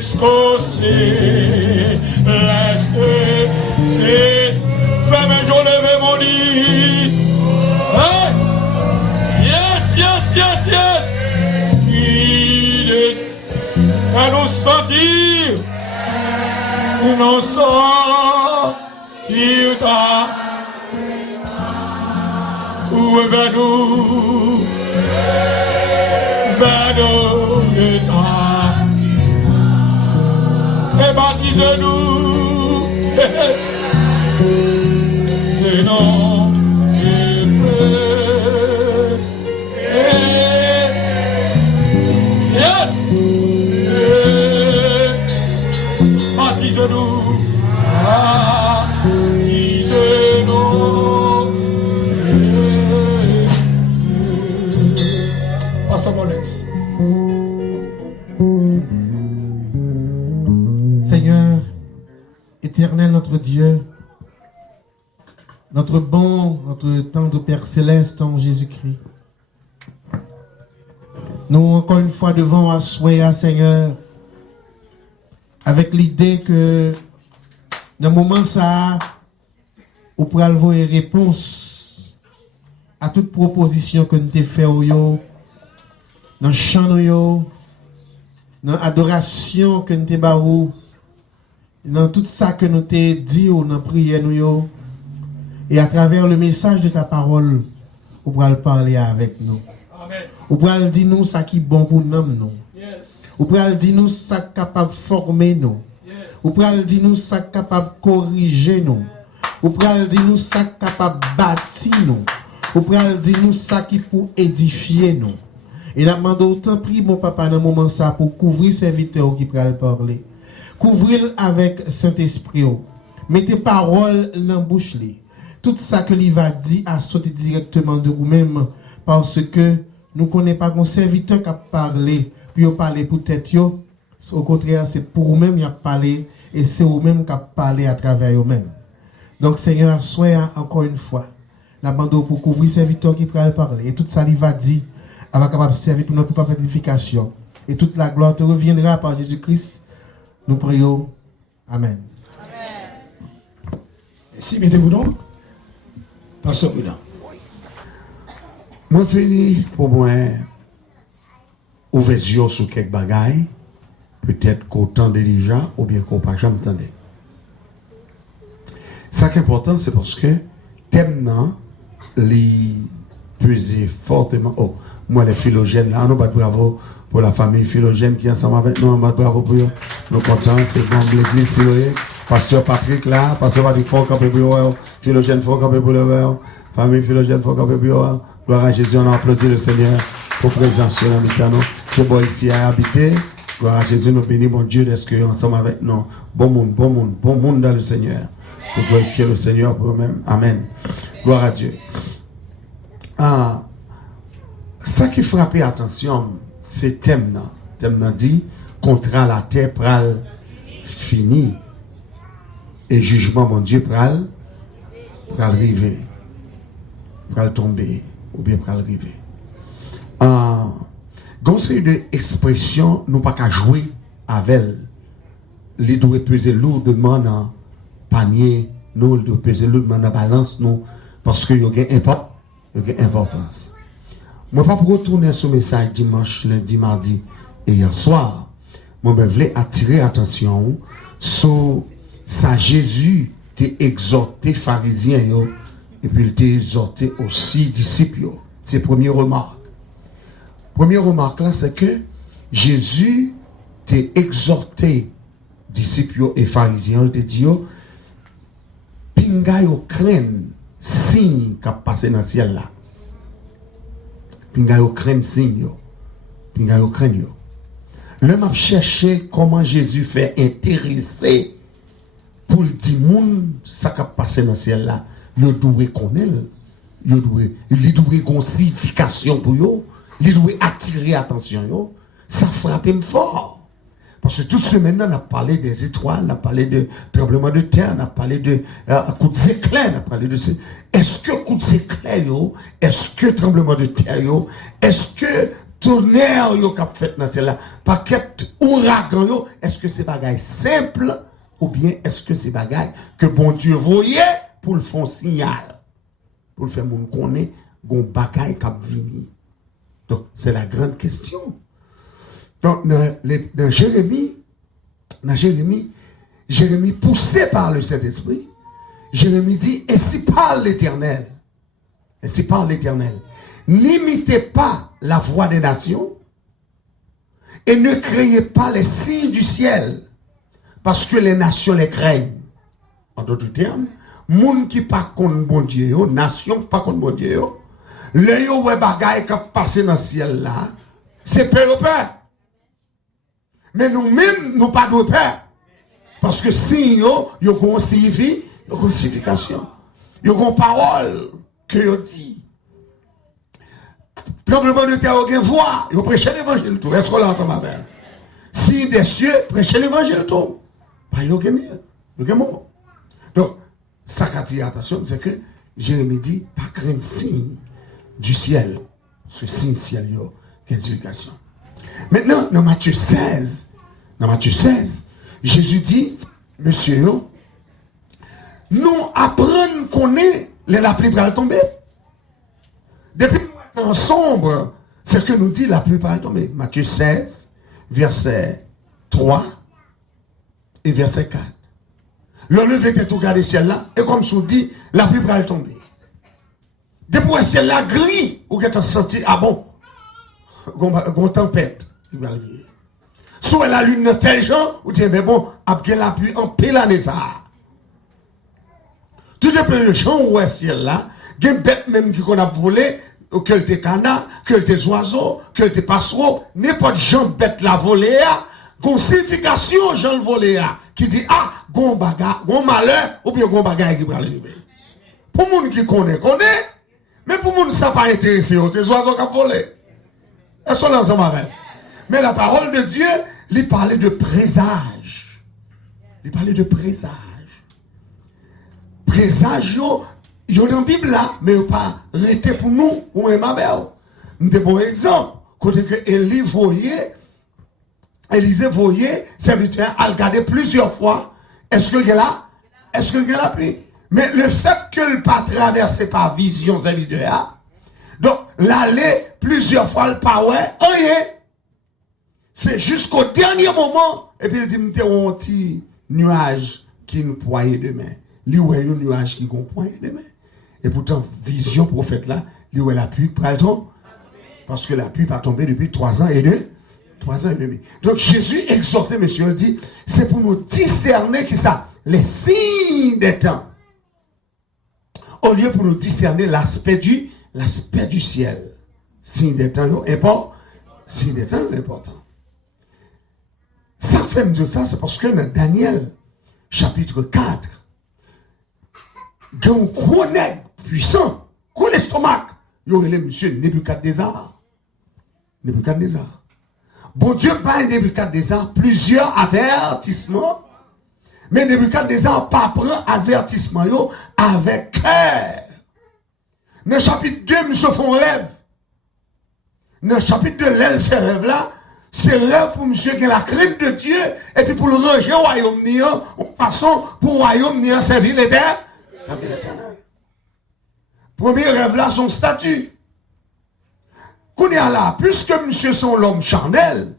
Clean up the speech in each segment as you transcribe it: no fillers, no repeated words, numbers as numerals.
c'est fais mes jours lever mon lit. Hein? Yes. Il est à nous sentir où nous sortir ta où vers nous de ta et baptise-nous c'est non et frère yes baptise-nous Pastor Molex. Seigneur, éternel notre Dieu, notre bon, notre tendre Père Céleste en Jésus-Christ, nous encore une fois devons asseoir, Seigneur, avec l'idée que dans le moment ça, on pourra avoir une réponse à toute proposition que nous t'ai fait dans le chant, dans l'adoration que nous t'ai barou, dans tout ça que nous t'ai dit dans la prière, et à travers le message de ta parole, on pourra parler avec nous. On pourra dire nous ça qui est bon pour nous. On pourra dire nous ça capable de former nous. On pourra dire nous ça capable de corriger nous. On pourra dire nous ça capable de bâtir nous. On pourra dire nous ça qui pour édifier nous. Et la demande autant prie mon papa dans le moment ça pour couvrir serviteur qui pourra parler. Couvrir avec Saint-Esprit. Mettez parole dans la bouche. Tout ça que lui va dire a sauté directement de vous-même parce que nous ne connaissons pas un serviteur qui a parlé, puis il parler pour tête. Au contraire, c'est pour vous-même qu'il a parlé et c'est vous-même qui a parlé à travers vous-même. Donc, Seigneur, soyez encore une fois la bande pour couvrir le serviteur qui pourra parler. Et tout ça, il va dire, elle va capable de servir pour notre propre édification. Et toute la gloire te reviendra par Jésus-Christ. Nous prions. Amen. Merci, mettez-vous donc. Pasteur Boudan. Moi, fini pour moi, ouvrir les yeux sur quelques bagailles, peut-être qu'au temps déjà, ou bien qu'on n'a pas jamais entendu. Ça qui est important, c'est parce que thème les peser fortement. Oh, moi, les philogènes, là, nous bat bravo pour la famille philogène qui est ensemble avec nous, bat bravo pour eux. Nous contents, c'est bon, l'église, c'est Pasteur Patrick là, Pasteur Patrick faut camper pour eux, philogène faut camper pour eux, famille philogène faut camper pour eux. Gloire à Jésus, on a applaudi le Seigneur pour présence dans nous. Ce bois ici à habiter. Gloire à Jésus, nous bénissons mon Dieu d'être ensemble avec nous. Bon monde dans le Seigneur. Pour glorifier le Seigneur pour nous-mêmes. Amen. Gloire à Dieu. Ça qui frappe attention, c'est thème. Thème dit, contrat la terre pral fini. Et jugement, mon Dieu, pral arriver. Pral tomber. Ou bien pral arriver. Conseil de expression, nous pas qu'à jouer avec elle. Les doit peser lourdement dans panier, nous doit peser lourdement dans balance, nous, parce que il y a importance. Moi, pas pour retourner sur le message dimanche, lundi, mardi et hier soir, moi, je voulais attirer attention sur ça. Jésus t'a exhorté pharisiens, et puis il t'a exhorté aussi disciples. C'est la première remarque. Première remarque là, c'est que Jésus t'a exhorté disciples et pharisiens, il t'a dit, pinga yo craint signe qui a passé dans le ciel là. Pinga yo craint signe yo. Pinga yo craint yo. L'homme a cherché comment Jésus fait intéresser pour le dire moun ça qui a passé dans le ciel là. Il doit connaître. Il doit une signification pour yo. Il doit attirer attention yo. Ça frappe fort. Parce que toute semaine, on a parlé des étoiles, on a parlé de tremblement de terre, on a parlé de coups d'éclair, on a parlé de... Est-ce que coups d'éclair, est-ce que tremblement de terre, est-ce que tonnerre, qu'a fait dans celle-là, paquet ou ouragan, est-ce que c'est bagaille simple ou bien est-ce que c'est bagaille que bon Dieu voyait pour le faire signal, pour le faire mon connaître, gon bagaille qui vini. Donc, c'est la grande question. Donc, dans Jérémie, poussé par le Saint-Esprit, Jérémie dit, ainsi parle l'Éternel. Ainsi parle l'Éternel. N'imitez pas la voix des nations et ne créez pas les signes du ciel parce que les nations les craignent. En d'autres termes, moun qui pas contre bon Dieu, nation pas contre bon Dieu, le yo ouais bagaille qui passe dans le ciel là, c'est peur. Mais nous-mêmes, nous pas de peur. Parce que si yo ont une signification, yo ont parole que yo dit. Tremblement de terre, yo voix, yo prêche l'évangile tout. Est-ce qu'on l'a ensemble avec? Si des cieux prêche l'évangile tout, pas yo gen mort. Donc, ça qu'a dit attention, c'est que Jérémie dit, pas craindre signe du ciel. Ce signe ciel yo, qu'éducation. Maintenant, dans Matthieu 16, Jésus dit, monsieur, nous apprenons qu'on est la pluie va tomber. Depuis le temps sombre, c'est ce que nous dit la pluie va tomber. Matthieu 16, verset 3 et verset 4. Le lever que tu regardes le ciel là, et comme ça dit, la pluie va tomber. Depuis le ciel là gris, ou que tu as senti, ah bon, une tempête, il va arriver. Soit la lune de tel genre, ou tu dis, mais bon, après la pluie, en pile l'année ça. Tout dépend du champ où est le ciel là, il y a une bête même qui a volé, que le canard, que le oiseau, que le passereau, n'importe genre bête la volée, une signification, genre le volé, qui dit, ah, gon bagarre, gon malheur, ou bien gon bagarre qui va arriver. Pour les gens qui connaissent, mais pour les gens qui ne sont pas intéressés, c'est les oiseaux qui ont volé. Elles sont là ensemble avec. Mais la parole de Dieu, il parlait de présage. Il parlait de présage. Présage, il y a dans la Bible là, mais il n'y a pas arrêté pour nous, ou même avec nous. Nous avons un exemple. Côté que Élisée voyait, serviteur, à regarder plusieurs fois. Est-ce qu'il y a là? Est-ce qu'il y a la pluie? Mais le fait que le pas traversé par vision serviteur, donc l'aller plusieurs fois le pas ouais, rien. C'est jusqu'au dernier moment. Et puis il dit, nous avons un petit nuage qui nous poignait demain. Lui, il y a un nuage qui nous poignait demain. Et pourtant, vision prophète là, lui, il y a la pluie, pardon. Parce que la pluie va tomber depuis 3 ans et demi. 3 ans et demi. Donc Jésus exhortait, monsieur, il dit, c'est pour nous discerner qui ça, les signes des temps. Au lieu pour nous discerner l'aspect du ciel. Signe des temps, important. Signe des temps, important. Ça fait me dire ça, c'est parce que dans Daniel, chapitre 4, il y a un gros nègre puissant, gros l'estomac, il y aurait le monsieur Nebuchadnezzar. Bon Dieu bat Nebuchadnezzar plusieurs avertissements, mais Nebuchadnezzar pas prend avertissement avec cœur. Dans le chapitre 2, monsieur font rêve. Dans le chapitre 2, l'elle fait rêve là, c'est rêve pour monsieur qui a la crainte de Dieu, et puis pour le ranger au royaume niant, en passant pour le royaume niant servir l'éternel. Premier rêve là, son statut. Qu'on est là, puisque monsieur sont l'homme charnel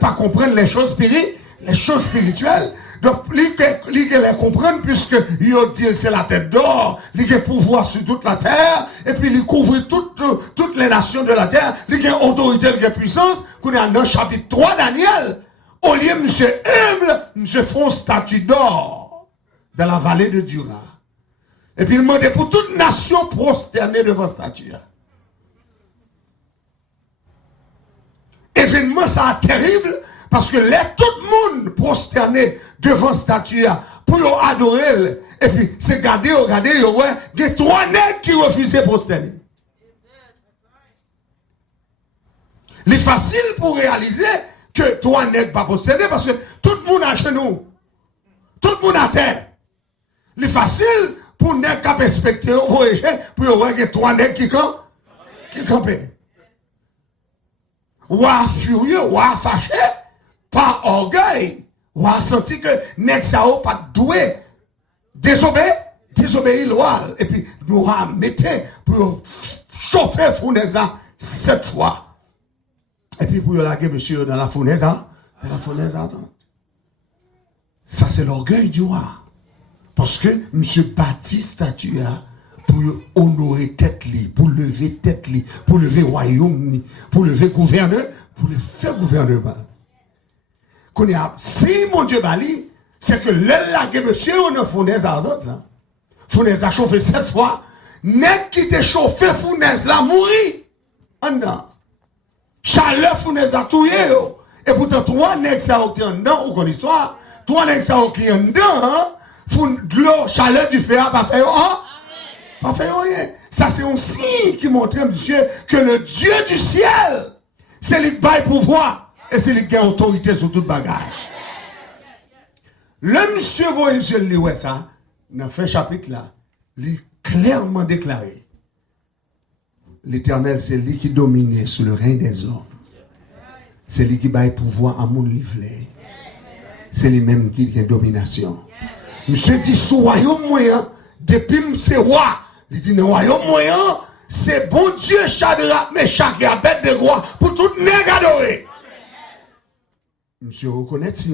pas comprendre les choses spirituelles. Donc, il les comprendre puisque il dit c'est la tête d'or, il a pouvoir sur toute la terre, et puis il couvre toutes les nations de la terre, il a autorité, il a puissance, qu'on est dans le chapitre 3 Daniel. Au lieu monsieur humble, monsieur font statue d'or dans la vallée de Dura. Et puis il demandait pour toute nation prosternée devant statue. Événement ça terrible parce que tout le monde prosterné devant statue pour adorer et puis c'est garder ouais, il y a 3 nègres qui refusaient prosterner. Il est facile pour réaliser que 3 nègres pas prosterner parce que tout le monde a genoux, tout le monde à terre. Il est facile pour nègres qui respecter voyager pour voir que 3 nègres qui campaient. Ou furieux, ou fâché, par orgueil, ou a senti que nèg ça ou pas doué, désobéir loi, et puis nous a metté pour chauffer fournaise 7 fois. Et puis pour laguer monsieur dans la fournaise, ça c'est l'orgueil du roi. Parce que monsieur bâtit statue pour honorer tête li, pour lever tête li, pour lever royaume li, pour lever gouverneur, pour le faire gouvernement. Qu'on y a, si mon Dieu bali, c'est que l'aile monsieur on a fournaise ardente là. Fournaise a chauffé 7 fois. Nèg qui te chauffé fournaise là mourit. En dedans. Chaleur fournaise a touye yo. Et pourtant 3 nèg ça qui en dedans ou qu'on histoire. 3 nèg ça qui en dedans, l'eau, chaleur du feu a pas fait pas fait rien. Ça c'est un signe qui montre monsieur que le Dieu du ciel, c'est lui qui baille pouvoir et c'est lui qui a autorité sur toute bagarre. Le monsieur voyez lui ouais ça. Dans fin chapitre là, il clairement déclaré. L'Éternel, c'est lui qui domine sur le règne des hommes. C'est lui qui baille pouvoir à mon livret. C'est lui-même qui a domination. Monsieur dit, ce royaume moyen, depuis c'est roi. Il dit, le royaume moyen, c'est bon Dieu, Shadrach, Meshach et Abednego pour tout nèg adorer. Monsieur reconnaît ça.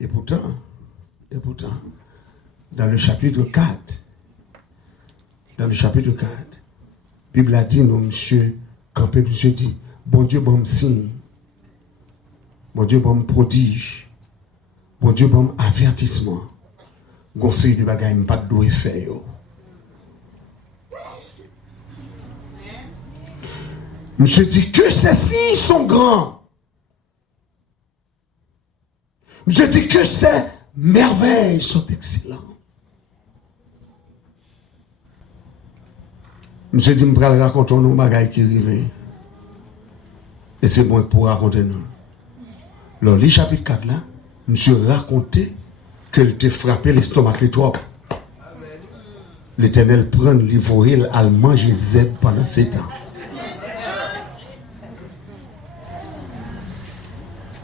Et pourtant, dans le chapitre 4, la Bible a dit, non, monsieur, quand monsieur dit, bon Dieu, bon signe, bon Dieu, bon prodige, bon Dieu, bon avertissement, conseil de bagaille, pas de doué faire. Monsieur dit que ces signes sont grands. Monsieur dit que ces merveilles sont excellentes. Monsieur dit, je vais raconter nos bagailles qui arrivent. Et c'est bon pour raconter nous. Alors, le chapitre 4 là, monsieur racontait qu'il te frappé l'estomac les trop. L'Éternel prend l'ivoire à manger Z pendant 7 ans.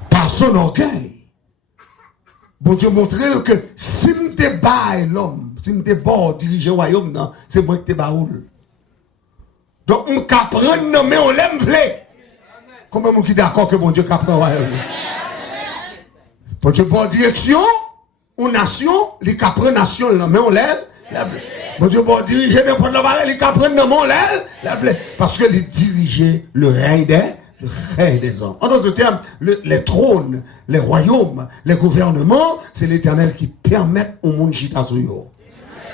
Par son orgueil, bon Dieu montrait que si je te baille l'homme, si je te bats diriger le royaume, c'est moi qui te baoule. Donc, on peut prendre, mais on l'aime v'lé. Comment on est d'accord que bon Dieu peut prendre royaume? Bon Dieu, bonne direction, ou nation, il peut prendre nation, mais on l'aime. Bon Dieu, bon diriger n'importe quoi, il peut prendre, mais on l'aime. Parce que il dirigeait le règne des hommes. En d'autres termes, les trônes, les royaumes, les gouvernements, c'est l'Éternel qui permet au monde chita sur yo.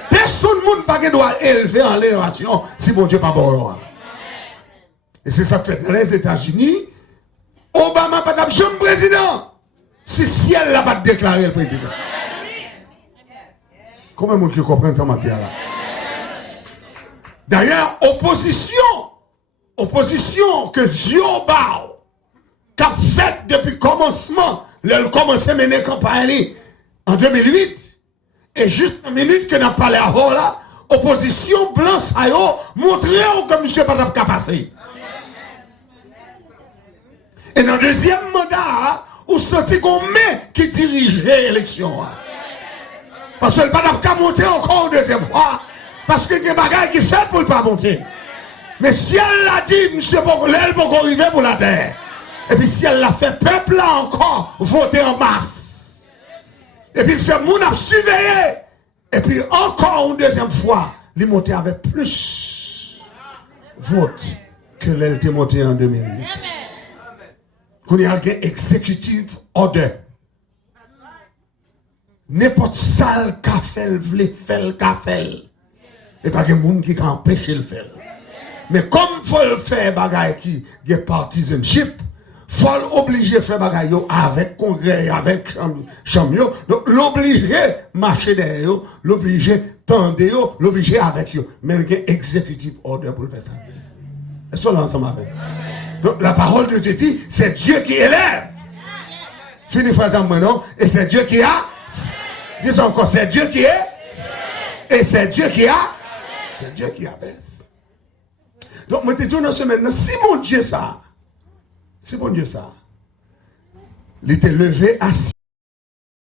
Personne ne doit élever en l'élévation si bon Dieu pas bon. Et c'est ça que fait dans les États-Unis. Obama pas de jeune président. Si ciel n'a pas déclaré le président. Comment est-ce que vous comprenez ça matière là? D'ailleurs, opposition que Dieu qu'a fait depuis le commencement, le commencé à mener campagne en 2008. Et juste une minute que nous avons parlé à vous là, opposition blanche a montré que monsieur pas de passer. Et dans le deuxième mandat, vous sentez qu'on met qui dirigeait l'élection. Parce que le pas de monter encore une deuxième fois. Parce que il y a des bagages qui fait pour ne pas monter. Mais si elle l'a dit, monsieur, elle peut arriver pour la terre. Et puis si elle l'a fait, peuple là encore voter en masse. Et puis il fait moun a surveillé. Et puis encore une deuxième fois, il montait avec plus vote que l'elle était montée en 2008. Qu'on y a un exécutif order. N'importe salle qu'a fait, vle fait le qu'a fait. Et pas que moun qui empêche le faire. Mais comme il faut le faire bagaille qui est partisanship, faut l'obliger faire bagaille avec congrès, avec chambre, donc l'obliger marcher derrière, l'obliger tendre, l'obliger avec eux. Mais il y a un exécutif order pour le faire ça. Est-ce qu'on est ensemble avec? Donc la parole de Dieu dit, c'est Dieu qui élève. Fini phrase en non, et c'est Dieu qui a. Dis encore, c'est Dieu qui est. Et c'est Dieu qui a. C'est Dieu qui abaisse. Donc, moi, je te dis dans ce maintenant, si mon Dieu ça, Il était levé assis.